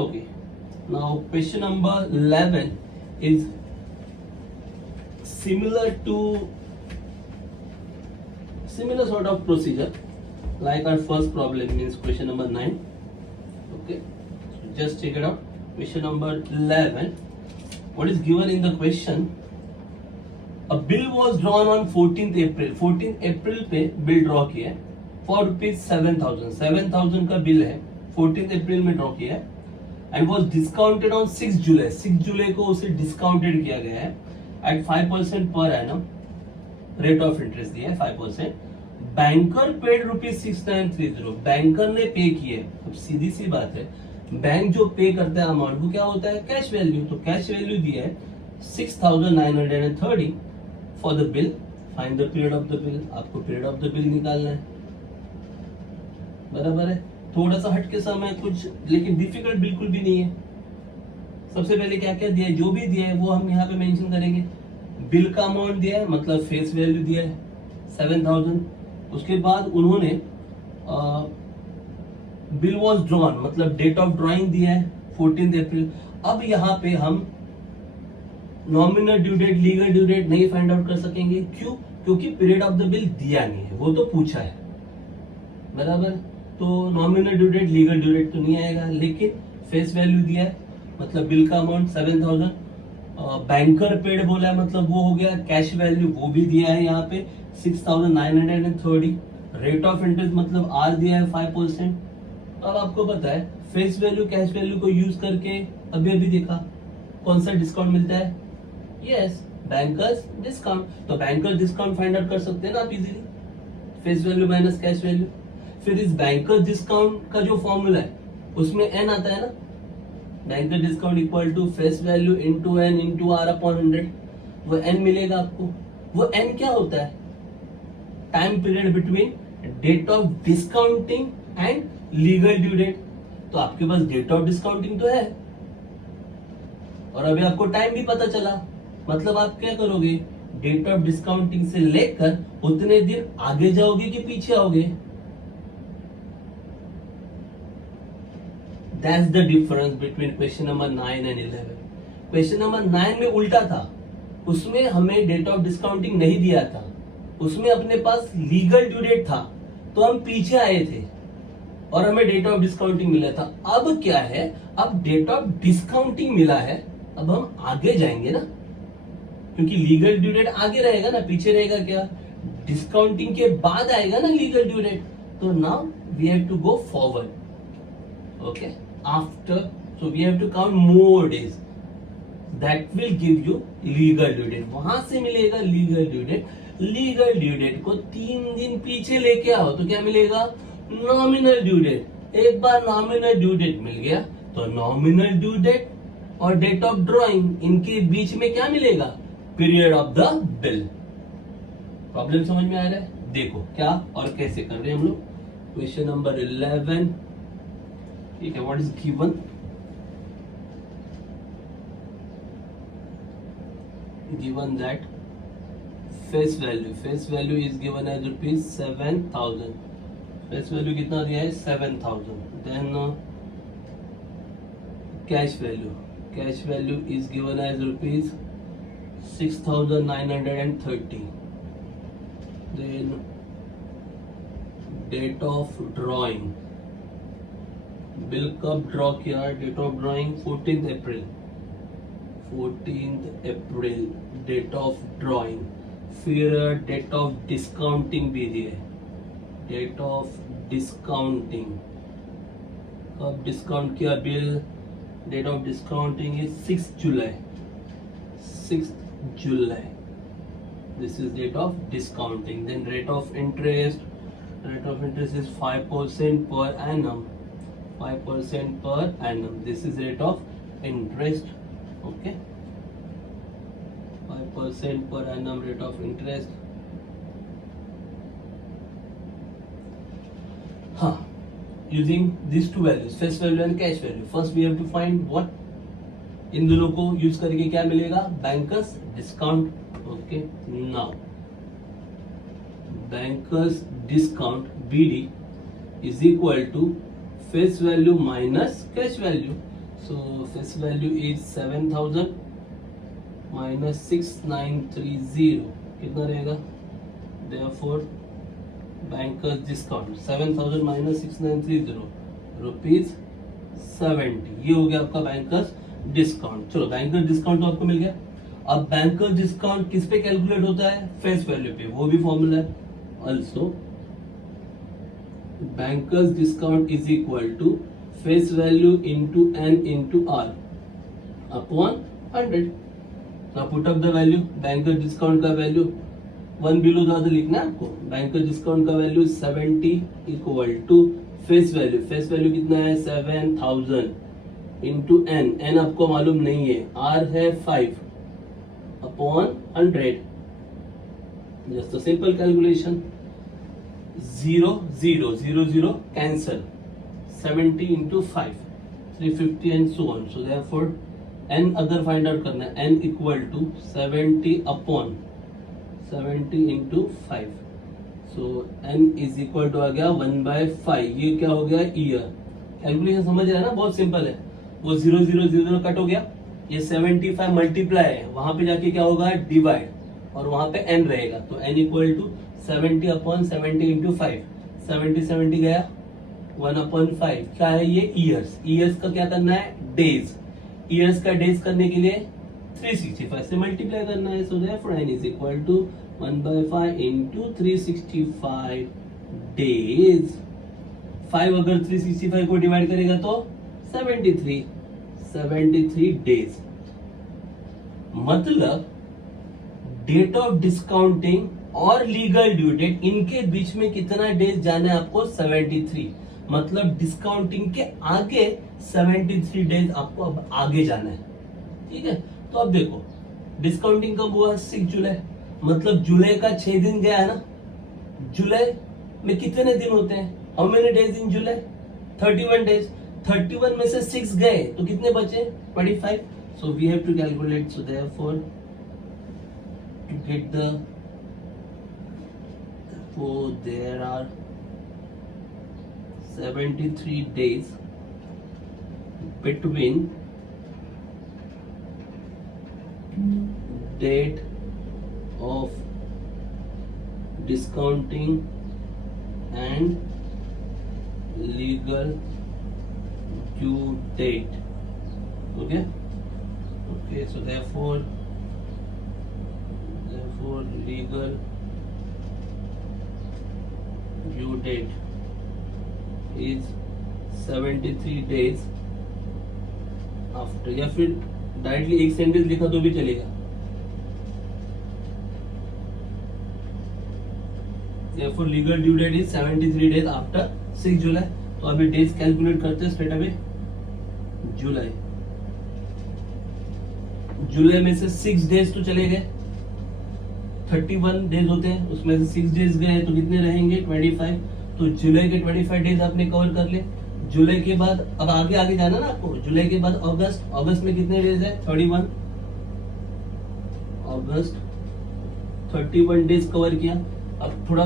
Okay, now question number 11 is similar sort of procedure like our first problem, means question number 9. Okay, so just check it out. Question number 11, what is given in the question, a bill was drawn on 14th April, 14th April पे bill draw किया फॉर रुपीज 7,000 का बिल है, 14 अप्रैल में ड्रॉ किया है एंड वॉज डिस्काउंटेड ऑन 6 जुलाई, 6 जुलाई को उसे डिस्काउंटेड किया गया है eight 5% per annum, rate of interest दिया है 5%। बैंकर पेड ₹6930, बैंकर ने पे किए। अब सीधी सी बात है, बैंक जो पे करता है अमाउंट वो क्या होता है, कैश वैल्यू, तो कैश वैल्यू दिया है 6,930 for the bill. Find the period of the bill, आपको पीरियड ऑफ द बिल निकालना है बराबर है। थोड़ा सा हटके समय कुछ, लेकिन डिफिकल्ट बिल्कुल भी नहीं है। सबसे पहले क्या क्या दिया है, जो भी दिया है वो हम यहाँ पे मेंशन करेंगे। बिल का अमाउंट दिया है, मतलब फेस वैल्यू दिया है 7,000। उसके बाद उन्होंने बिल वॉज ड्रॉन, मतलब डेट ऑफ ड्रॉइंग दिया है 14 अप्रैल। अब यहाँ पे हम nominal due date, legal due date नहीं फाइंड आउट कर सकेंगे। क्यों? क्योंकि पीरियड ऑफ द बिल दिया नहीं है, वो तो पूछा है बराबर। तो nominal due date, legal due date तो नहीं आएगा, लेकिन फेस वैल्यू दिया है, मतलब बिल का अमाउंट 7,000। बैंकर पेड बोला है, मतलब वो हो गया। कैश वैल्यू वो भी दिया है यहाँ पे 6,930। रेट ऑफ इंटरेस्ट मतलब आर दिया है 5%। अब आपको पता है फेस वैल्यू कैश वैल्यू को यूज करके अभी अभी देखा कौन सा डिस्काउंट मिलता है, यस बैंकर्स डिस्काउंट। तो बैंकर डिस्काउंट फाइंड आउट कर सकते हैं ना आप easily, face value minus cash value. फिर इस बैंकर डिस्काउंट का जो फॉर्मूला है उसमें एन आता है ना, banker discount equal to face value into N into R upon 100, वो एन मिलेगा आपको। वो एन क्या होता है, time period between date of discounting and legal due date. तो आपके पास डेट ऑफ डिस्काउंटिंग तो है और अभी आपको टाइम भी पता चला, मतलब आप क्या करोगे, डेट ऑफ डिस्काउंटिंग से लेकर उतने दिन आगे जाओगे कि पीछे आओगे। That's the difference between question number 9 and 11. Question number 9 में उल्टा था, उसमें हमें डेट ऑफ डिस्काउंटिंग नहीं दिया था, उसमें अपने पास लीगल ड्यू डेट था, तो हम पीछे आए थे और हमें डेट ऑफ डिस्काउंटिंग मिला था। अब क्या है, अब डेट ऑफ डिस्काउंटिंग मिला है, अब हम आगे जाएंगे ना, क्योंकि लीगल ड्यू डेट आगे रहेगा ना, पीछे रहेगा क्या, डिस्काउंटिंग के बाद आएगा ना लीगल ड्यू डेट। तो now we have to go forward, okay, after, so we have to count more days. That will give you legal due date, वहां से मिलेगा legal due date. Legal due date को 3 दिन पीछे लेके आओ तो क्या मिलेगा, नॉमिनल ड्यू डेट। एक बार नॉमिनल ड्यू डेट मिल गया तो नॉमिनल ड्यू डेट और डेट ऑफ ड्रॉइंग इनके बीच में क्या मिलेगा, period of the bill. Problem समझ में आ रहा है? देखो क्या और कैसे कर रहे हैं हम लोग। क्वेश्चन नंबर 11, ठीक है, what is given, given that face value is given as rupees 7,000, face value कितना दिया है 7,000, then cash value is given as rupees 6,930, then date of drawing, bill कब ड्रॉ किया, date of drawing 14th April, date of drawing. फिर डेट ऑफ डिस्काउंटिंग भी दिए, डेट ऑफ डिस्काउंटिंग, कब डिस्काउंट किया bill, date of discounting is 6 July, this is date of discounting. Then rate of interest is 5% per annum, 5% per annum, this is rate of interest, okay, 5% per annum rate of interest. Using these two values, face value and cash value, first we have to find what, इन दोनों को यूज करके क्या मिलेगा, bankers discount, okay. Now bankers discount BD is equal to face value minus cash value. So face value is 7,000 minus 6,930, कितना रहेगा, therefore bankers discount 7,000 minus 6,930 rupees 70, ये हो गया आपका बैंकर्स डिस्काउंट। चलो बैंकर्स डिस्काउंट तो आपको मिल गया। अब बैंकर्स डिस्काउंट किस पे कैलकुलेट होता है, फेस वैल्यू पे, वो भी फॉर्मूला है। Also bankers discount is equal to face value into N into R upon 100। ना put up the value, bankers discount का वैल्यू 1 बिलो ज्यादा लिखना है आपको। बैंकर डिस्काउंट का value 70 equal to face value, face value कितना है 7,000 इंटू N आपको मालूम नहीं है, R है 5 upon 100, just simple calculation, 0 0 0 0 cancel, 70 into 5 350 and so on. So therefore N अगर फाइंड आउट करना है, N equal to 70 upon 70 into 5, so N is equal to आ गया 1/5। ये क्या हो गया, ईयर। कैलकुलेशन समझ रहे हैं ना, बहुत सिंपल है। वो 0 0 0 0 कट हो गया, ये 75 मल्टीप्लाई है, वहां पे जाके क्या होगा, डिवाइड, और वहां पे N रहेगा, तो N equal to 70 upon 70 into 5, 70 70 गया 1/5, क्या है ये, ईयर्स। ईयर्स का क्या करना है, डेज। ईयर्स का डेज करने के लिए 365 से मल्टीप्लाई करना है, so therefore N is equal to 1/5 into 365 days. 5 अगर 365 को डिवाइड करेगा तो 73 डेज। मतलब डेट ऑफ डिस्काउंटिंग और लीगल ड्यू डेट, इनके बीच में कितना डेज जाना है आपको, 73। मतलब डिस्काउंटिंग के आगे 73 डेज आपको अब आगे जाना है, ठीक है। तो अब देखो डिस्काउंटिंग कब हुआ, 6 जुलाई, मतलब जुलाई का 6 दिन गया है ना। जुलाई में कितने दिन होते हैं, how many days in July, 31 days. 31 में से 6 गए तो कितने बचे, 25। So we have to calculate, so therefore to get the, so there are 73 days between date of discounting and legal due date, okay, so therefore legal due date is 73 days after, या फिर डायरेक्टली एक सेंटेंस लिखा तो भी चलेगा। Therefore legal due date is 73 days after 6 जुलाई। तो अभी डेज कैलकुलेट करते हैं स्ट्रेट अवे। जुलाई, जुलाई में से 6 डेज तो चले गए, 31 डेज होते हैं, उसमें से 6 डेज गए तो कितने रहेंगे 25। तो जुलाई के 25 डेज आपने कवर कर ले। जुलाई के बाद अब आगे आगे जाना ना आपको। जुलाई के बाद अगस्त, अगस्त में कितने डेज है 31, अगस्त 31 डेज कवर किया। अब थोड़ा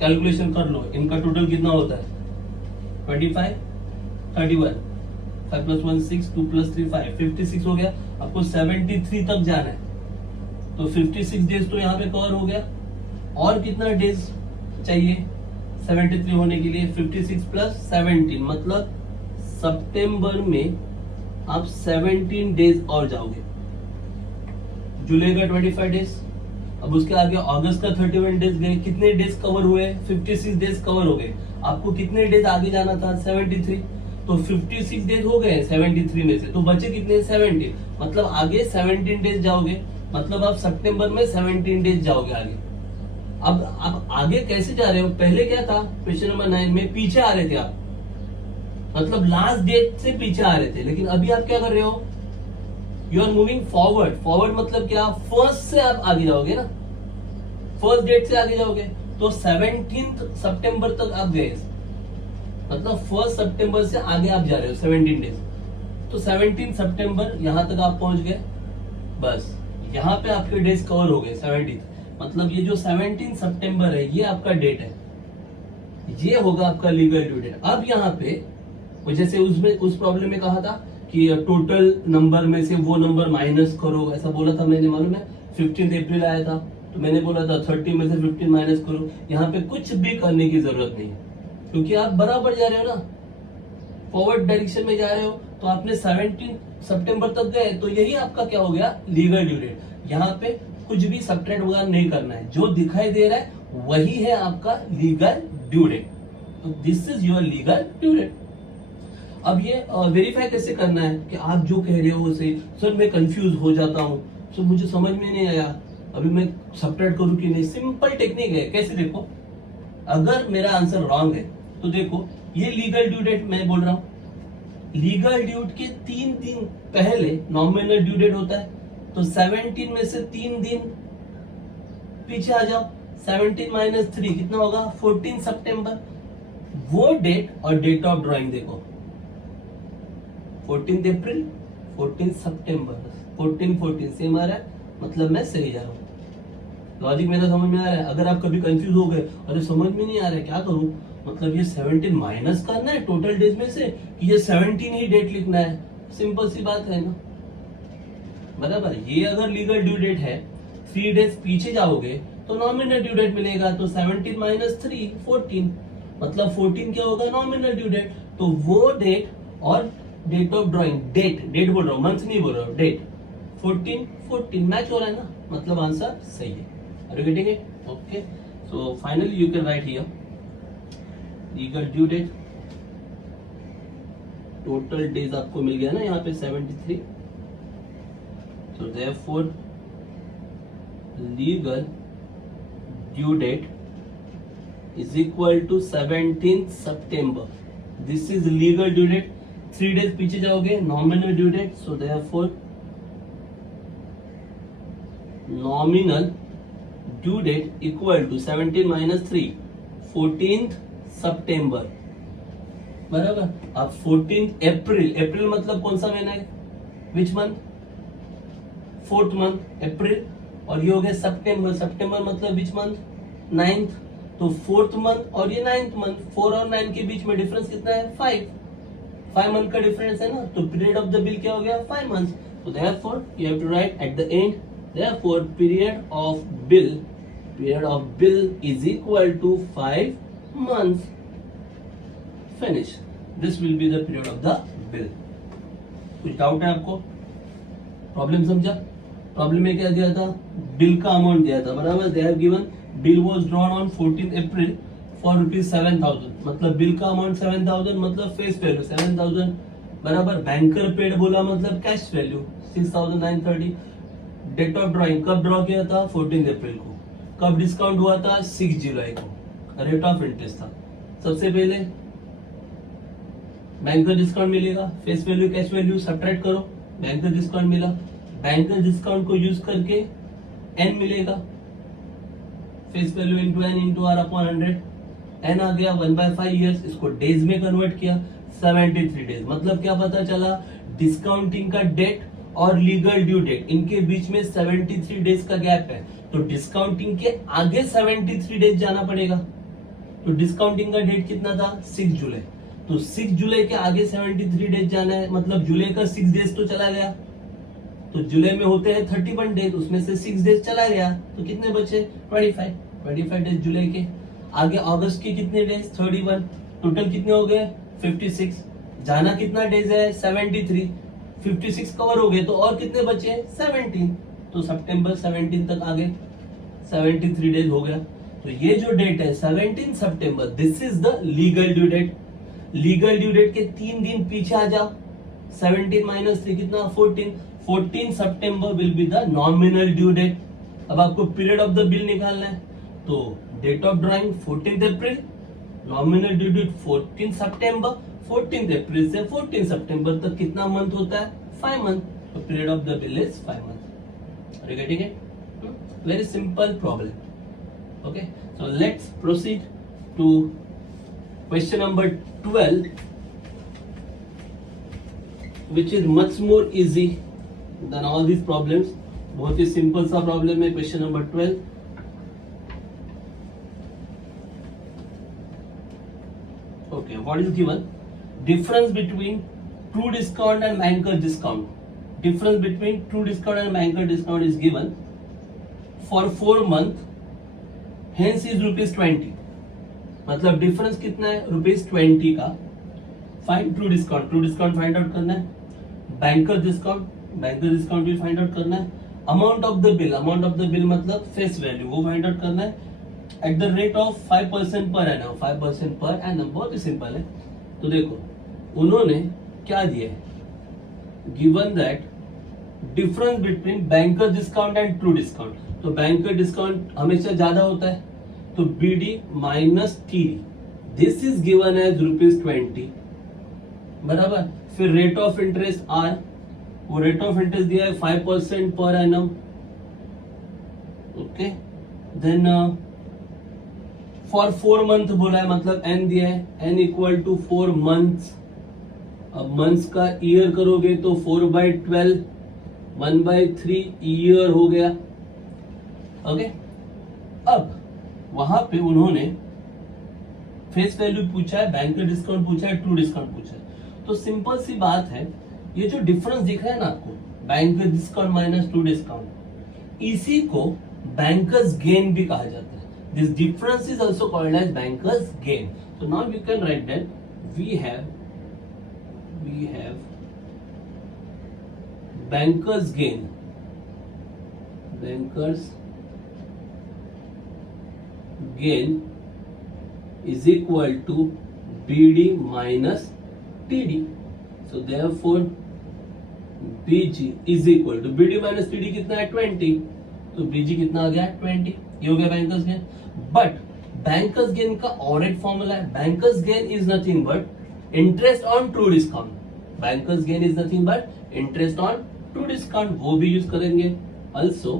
कैलकुलेशन कर लो, इनका टोटल कितना होता है 25, 31, 5 + 1 6, 2 + 3 5, 56 हो गया। आपको 73 तक जाना है, तो 56 डेज तो यहाँ पे कवर हो गया। और कितना डेज चाहिए 73 होने के लिए? 56 + 17 मतलब सितंबर में आप 17 डेज और जाओगे। जुलाई का 25 डेज, अब उसके आगे अगस्त का 31 डेज गए। कितने डेज कवर हुए? 56 डेज कवर हो गए। आपको कितने डेज आगे जाना था 73, तो 56 डेज हो गए 73 में से, तो बचे कितने 17, मतलब आगे 17 डेज जाओगे। मतलब आप सितंबर में 17 डेज जाओगे आगे। अब आप आगे कैसे जा रहे हो? पहले क्या था क्वेश्चन नंबर 9 में पीछे आ रहे थे आप, मतलब लास्ट डेट से पीछे आ रहे थे। लेकिन अभी आप क्या कर रहे हो? You are moving forward. Forward मतलब क्या? फर्स्ट से आप आगे जाओगे ना, फर्स्ट डेट से आगे जाओगे। तो 17 सितंबर तक आप गए, मतलब 1 सितंबर से आगे आप जा रहे हो 17 डेज। तो 17 सितंबर यहां तक आप पहुंच गए, बस यहाँ पे आपके डेज कवर हो गए 17। मतलब ये जो 17 सितंबर है ये आपका डेट है, ये होगा आपका लीगल ड्यू डेट। अब यहाँ पे जैसे उसमें उस प्रॉब्लम में कहा था कि टोटल नंबर में से वो नंबर माइनस करो, ऐसा बोला था मैंने, मालूम है 15 अप्रैल आया था, तो मैंने बोला था 30 में से 15 माइनस करो। यहाँ पे कुछ भी करने की जरूरत नहीं है, क्योंकि आप बराबर जा रहे हो ना, फॉरवर्ड डायरेक्शन में जा रहे हो। तो आपने 17 सितंबर तक गए, तो यही आपका क्या हो गया लीगल ड्यू डेट। यहाँ पे कुछ भी सब्ट्रैक्ट वगैरह नहीं करना है, जो दिखाई दे रहा है वही है आपका लीगल ड्यू डेट। तो this is your legal due date. अब ये वेरीफाई कैसे करना है कि आप जो कह रहे हो उसे, सर मैं कंफ्यूज हो जाता हूँ, सर मुझे समझ में नहीं आया, अभी मैं सब्ट्रैक्ट करूं कि नहीं। सिंपल टेक्निक है। कैसे? देखो, अगर मेरा आंसर रॉन्ग है तो देखो ये लीगल ड्यू डेट मैं बोल रहा हूँ, लीगल ड्यू के 3 दिन पहले नॉमिनल ड्यू डेट होता है। तो 17 में से 3 दिन पीछे आ जाओ, 17 - 3 कितना होगा 14 सितंबर। वो डेट और डेट ऑफ ड्रॉइंग देखो, 14 अप्रैल 14 सितंबर, 14 सेम आ रहा है, मतलब मैं सही जा रहा हूँ। लॉजिक मेरा समझ में आ रहा है? अगर आप कभी कंफ्यूज हो गए, अरे समझ में नहीं आ रहा है क्या करूं, मतलब ये 17 माइनस करना है टोटल डेज में से कि ये 17 ही डेट लिखना है, सिंपल सी बात है ना, बराबर। ये अगर लीगल ड्यू डेट है, 3 डेज पीछे जाओगे तो नॉमिनल ड्यू डेट मिलेगा। तो 17 - 3 14, मतलब 14 क्या होगा नॉमिनल ड्यू डेट। तो वो डेट और डेट ऑफ ड्रॉइंग, डेट बोल रहा हूँ, मंथ नहीं बोल रहा हूँ, डेट 14 मैच हो रहा है ना, मतलब आंसर सही है। Are you getting it? Okay. So finally you can write here legal due date. Total days आपको मिल गया ना यहाँ पे 73. So therefore legal due date is equal to 17th September. This is legal due date. 3 days पीछे जाओगे nominal due date. So therefore nominal due date equal to 17 - 3 14th सितंबर, बराबर। अब 14th अप्रैल, अप्रैल मतलब कौन सा महीना है, विच मंथ, 4th मंथ अप्रैल। और ये हो गया सितंबर, सितंबर मतलब विच मंथ, 9th। तो 4th मंथ और ये 9th मंथ, 4 और 9 के बीच में डिफरेंस कितना है 5 मंथ का डिफरेंस है ना। तो पीरियड ऑफ द बिल क्या हो गया 5 मंथ्स। तो therefore you have to write at the end, therefore period of bill is equal to 5 months. Finish. This will be the period of the bill. कुछ डाउट है आपको? प्रॉब्लम समझा? प्रॉब्लम में क्या दिया था, बिल का अमाउंट दिया था, बराबर। दे have given bill was drawn on 14 April for ₹7,000, मतलब बिल का अमाउंट 7,000, मतलब फेस वैल्यू 7,000 बराबर। बैंकर पेड बोला मतलब cash value 6,930। Date of drawing कब ड्रॉ किया था? 14 अप्रैल को। कब डिस्काउंट हुआ था? 6 जुलाई को। रेट ऑफ इंटरेस्ट था। सबसे पहले बैंकर डिस्काउंट मिलेगा, face value cash value subtract करो, बैंकर डिस्काउंट मिला। बैंकर डिस्काउंट को यूज करके एन मिलेगा, face value into N into R upon 100। N आ गया 1/5 ईयर्स, इसको डेज में कन्वर्ट किया 73 डेज। मतलब क्या पता चला? डिस्काउंटिंग का डेट और लीगल ड्यू डेट इनके बीच में 73 डेज का गैप है, तो डिस्काउंटिंग के आगे 73 डेज जाना पड़ेगा। तो डिस्काउंटिंग का डेट कितना था? 6 जुलाई। तो 6 जुलाई के आगे 73 डेज जाना है, मतलब जुलाई का 6 डेज तो चला गया। तो जुलाई में होते हैं 31 डेज, उसमें से 6 डेज चला गया, तो कितने बचे? 25 डेज जुलाई के। आगे अगस्त के कितने डेज? 31। टोटल कितने हो गए? 56। जाना कितना डेज है? 73। 56 कवर हो गए, तो और कितने बचे? 17। तो सितंबर 17 तक आ गए, 73 डेज हो गया। तो ये जो डेट है 17 सितंबर, this is the legal due date. Legal due date के 3 दिन पीछे आ जाओ, 17 माइनस 3 कितना? 14। 14 September will be the nominal due date. अब आपको पीरियड ऑफ द बिल निकालना है, तो date of drawing 14 April, nominal due date 14 September. 14 अप्रैल से 14 सितंबर तक कितना मंथ होता है? 5 मंथ। तो period of the bill is 5 month. Are you getting it? Very simple problem. Okay, so let's proceed to question number 12, which is much more easy than all these problems. बहुत ही सिंपल सा प्रॉब्लम है question number 12। Okay, what is given? Difference between true discount and banker discount. Difference between true discount and banker discount is given for 4 month. Hence is ₹20. मतलब डिफरेंस कितना है? ₹20 का। Find true discount, true discount find out करना है। बैंकर डिस्काउंट, बैंकर डिस्काउंट भी फाइंड आउट करना है। Amount of the bill, amount of the bill मतलब फेस वैल्यू, वो फाइंड आउट करना है eight the rate of 5% per annum. 5% per annum बहुत ही सिंपल है। तो देखो उन्होंने क्या दिया है, given that difference between banker discount and true discount. तो बैंकर डिस्काउंट हमेशा ज्यादा होता है, तो BD minus TD, this is given as ₹20, बराबर। फिर रेट ऑफ इंटरेस्ट R, वो रेट ऑफ इंटरेस्ट दिया है 5% per annum. Okay, then for 4 month बोला है, मतलब N दिया है, N इक्वल टू 4 मंथ्स। अब मंथ्स का ईयर करोगे तो 4/12, 1/3 ईयर हो गया। ओके, अब वहां पे उन्होंने फेस वैल्यू पूछा है, बैंकर डिस्काउंट पूछा है, ट्रू डिस्काउंट पूछा है। तो सिंपल सी बात है, ये जो डिफरेंस दिख रहा है ना आपको, banker discount minus true discount, इसी को बैंकर्स गेन भी कहा जाता है। This difference is also called as bankers gain. So now you can write that we have bankers gain, bankers gain is equal to BD minus TD. So therefore BG is equal to BD minus TD कितना है 20, तो BG कितना आ गया 20, ये हो गया bankers gain. But bankers gain का और एक फॉर्मूला है, bankers gain is nothing but interest on true discount. Bankers gain is nothing but interest on true discount, वो भी यूज करेंगे। Also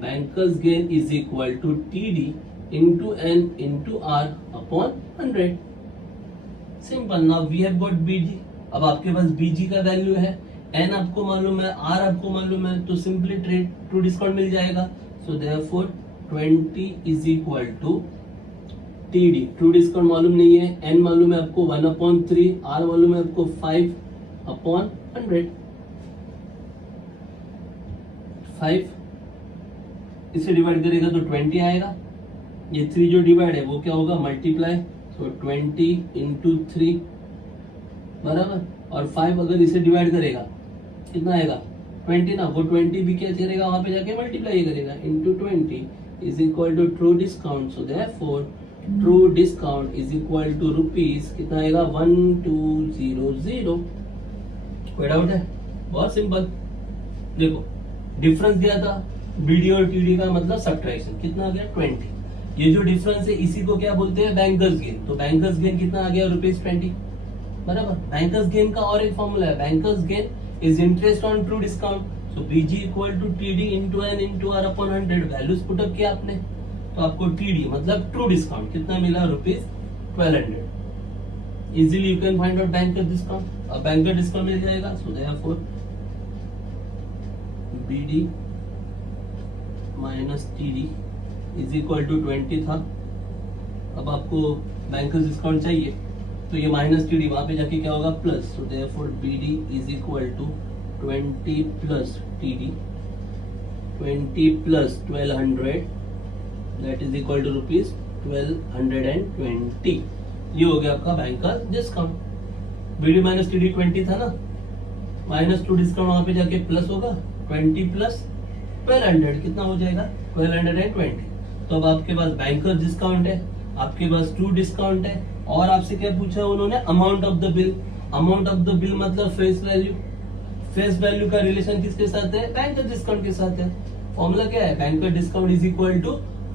bankers gain is equal to TD into N into R upon 100। Simple. Now we have got BG। अब आपके पास BG का वैल्यू है, N आपको मालूम है, R आपको मालूम है, तो सिंपली ट्रू डिस्काउंट मिल जाएगा। So therefore 20 is equal to TD। True discount मालूम नहीं है, N मालूम है आपको 1/3, R मालूम है आपको 5/100। 5 इसे डिवाइड करेगा तो 20 आएगा। ये 3 जो डिवाइड है वो क्या होगा? मल्टीप्लाई। सो 20 इंटू 3 बराबर, और 5 अगर इसे डिवाइड करेगा कितना आएगा? 20 ना, वो 20 भी क्या करेगा? वहां पे जाके मल्टीप्लाई करेगा, into 20 is equal to true discount. So therefore true discount is equal to rupees कितना आएगा 1200। कोई डाउट है? बहुत सिंपल। देखो डिफरेंस दिया था बीडी और टीडी का मतलब सब्ट्रैक्शन, कितना आ गया 20। ये जो डिफरेंस है इसी को क्या बोलते हैं बैंकर्स गेन। तो बैंकर्स गेन कितना आ गया ₹20, बराबर। बैंकर्स गेन का और एक फॉर्मूला है, bankers gain is interest on true discount. So BG equal to TD into N into R upon 100। Values put up किया आपने तो आपको टीडी मतलब ट्रू डिस्काउंट कितना मिला ₹1200। Easily you can find out banker discount. अब बैंकर डिस्काउंट मिल जाएगा। So therefore BD minus TD is equal to 20 था। अब आपको बैंकर्स डिस्काउंट चाहिए तो ये माइनस टीडी वहां पे जाके क्या होगा plus. So therefore BD is equal to 20 plus TD 20 plus 1200 that is equal to ₹1220। ये हो गया आपका bankers discount. BD minus TD 20 था ना, माइनस टू डिस्काउंट वहां पे जाके प्लस होगा 20 प्लस 1200 कितना हो जाएगा 1220। तो अब आपके पास बैंकर डिस्काउंट है, आपके पास ट्रू डिस्काउंट है और आपसे क्या पूछा उन्होंने amount of the bill. Amount of the bill मतलब फेस वैल्यू। फेस वैल्यू का रिलेशन किसके साथ है बैंकर डिस्काउंट के साथ है। फॉर्मूला क्या है banker discount is equal to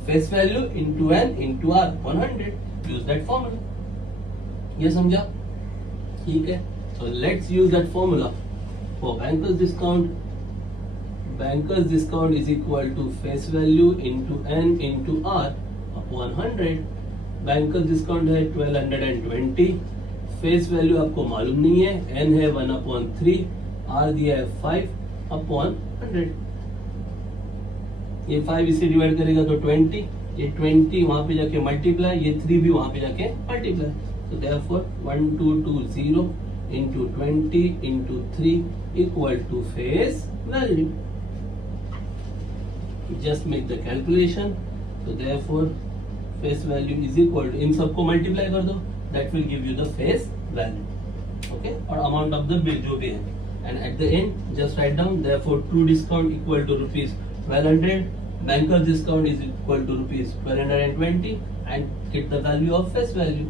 face value into N into R 100। Use that formula. ये समझा? ठीक है। So let's use that formula for bankers discount. Bankers discount is equal to face value into N into R upon 100। Bankers discount है 1220। फेस वैल्यू आपको मालूम नहीं है, एन है 1/3, आर दिया है 5/100। ये 5 इसे डिवाइड करेगा तो 20, ये 20 वहां पे जाके मल्टीप्लाई, ये 3 भी वहां पे जाके मल्टीप्लाई। तो therefore 1220 into 20 into 3 equal to face value. Just make the calculation. So therefore face value is equal to इन सबको मल्टीप्लाई कर दो, that will give you the face value. Okay? और amount of the bill जो भी है. And at the end just write down therefore true discount equal to ₹1200, banker discount is equal to ₹1220 and get the value of face value.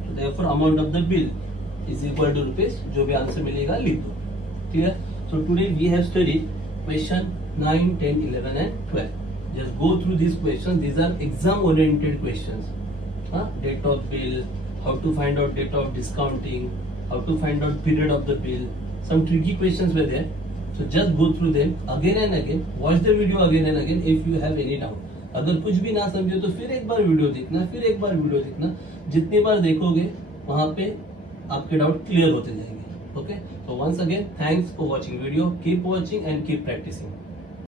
So therefore amount of the bill is equal to rupees, जो भी आंसर मिलेगा लिख दो। ठीक है? So today we have studied question 9, 10, 11 and 12. Just go through these questions. These are exam oriented questions. Date of bill, how to find out date of discounting, how to find out period of the bill. Some tricky questions were there. So just go through them again and again. Watch the video again and again if you have any doubt. अगर कुछ भी ना समझे तो फिर एक बार वीडियो देखना, फिर एक बार वीडियो देखना। जितनी बार देखोगे वहां पे आपके डाउट क्लियर होते जाएंगे। Okay, so once again thanks for watching video, keep watching and keep practicing.